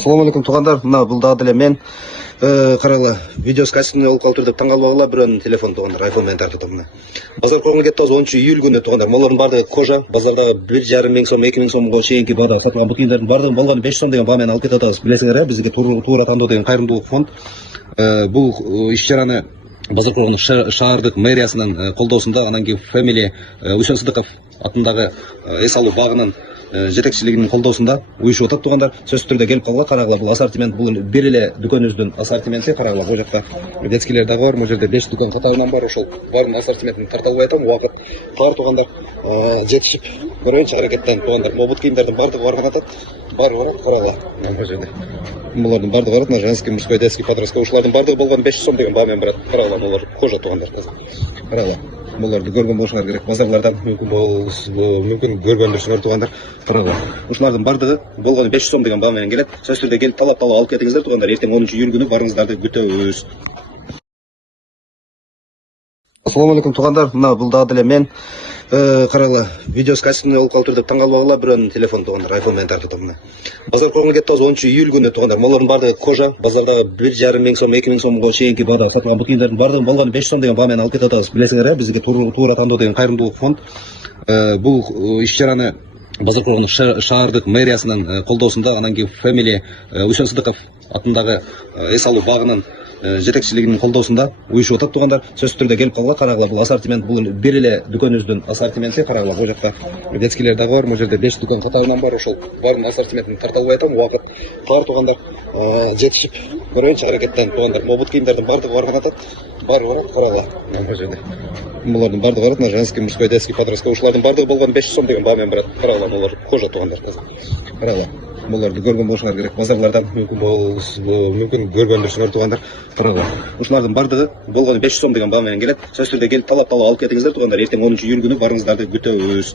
Assalamu alaikum туғандар. Мына бұл дагы деле мен каралы видеос кастинг болуп калып деп таң калбагыла, бирөөнүн телефон туғандар, iPhone менен тартып мына. Базар курган кетти 10-июль күнү туғандар. Малардын баардыгы кожа, базардагы 1,5 миң сом, 2 миң сомго чейинки баада сатылган бул кийимдердин баардыгын болгону 500 сом деген баа менен алып кетип атабыз. Билесиңер, бизге туура тандоо деген кайрымдуулук фонд бул иш-чараны Базар курган шаардык мэриясынын колдоосунда, анан кийин Family Уйшон Сыдыков атындагы эс алуу багынын жетекчилигинин колдоосунда уюшуп атат туғандар. Сөзсүз түрдө келип калгыла, карагыла, бул ассортимент, бул бир эле дүкөнүбүздүн ассортименти, карагыла, бул жакта детскийлер дагы бар, бул жерде 5 дүкөн катарынан бар, ошол баарынын ассортиментин тарта албай атам, убакыт бар туғандар, жетишип көрөйүнчү аракеттенип туғандар. Могу кийимдердин баардыгы барган атат, баары барат, карагыла, бул жерде. Булардын баардыгы барат, женский, мужской, детский, подростковый, ушулардын баардыгы болгону 500 сом деген баа менен барат. Карагыла, булар кожа туғандар. Карагыла. Буларды көргөн болушуңар керек. Базарлардан мүмкүн көргөндүрсүңөр туғандар. Карагыла. Ушулардын баардыгы болгону 500 сом деген баа менен келет. Сөзсүз түрдө келип талап алып кетиңиздер туғандар. Эртең 10-июль күнү барыңыздарды күтөбүз. Assalamu alaikum туғандар. Мына бул дагы деле мен каралы видеос кастинг болуп калып деп таң калбагыла, бирөөнүн телефон туғандар, iPhone менен тартып мына. Базар курган кетти 10-июль күнү туғандар. Малардын баардыгы кожа, базардагы 1,5 миң сом, 2 миң сомго чейинки баада сатылган бул кийимдердин баардыгын болгону 500 сом деген баа менен алып кетип атабыз. Билесиңер, бизге туура тандоо деген кайрымдуулук фонд бул иш-чараны Базар курган шаардык мэриясынын колдоосунда, анан кийин Family Уйшон Сыдыков атындагы эс алуу багынын жетекчилигинин колдоосунда уюшуп атат туғандар. Сөзсүз түрдө келип калгыла, карагыла, бул ассортимент, бул бир эле дүкөнүбүздүн ассортименти, карагыла, бул жакта детскийлер дагы бар, бул жерде 5 дүкөн катарынан бар, ошол баарынын ассортиментин тарта албай атам, убакыт бар туғандар, жетишип көрөйүнчү аракеттенип туғандар. Могу кийимдердин баардыгы барган атат, баары барат, карагыла, бул жерде. Булардын баардыгы барат, женский, мужской, детский, подростковый, ушулардын баардыгы болгону 500 сом деген баа менен барат. Карагыла, булар кожа туғандар. Карагыла. Буларды көргөн болушуңар керек. Базарлардан мүмкүн көргөндүрсүңөр туғандар. Карагыла. Ушулардын баардыгы болгону 500 сом деген баа менен келет. Сөзсүз түрдө келип талап алып кетиңиздер туғандар. Эртең 10-июль күнү барыңыздарды күтөбүз.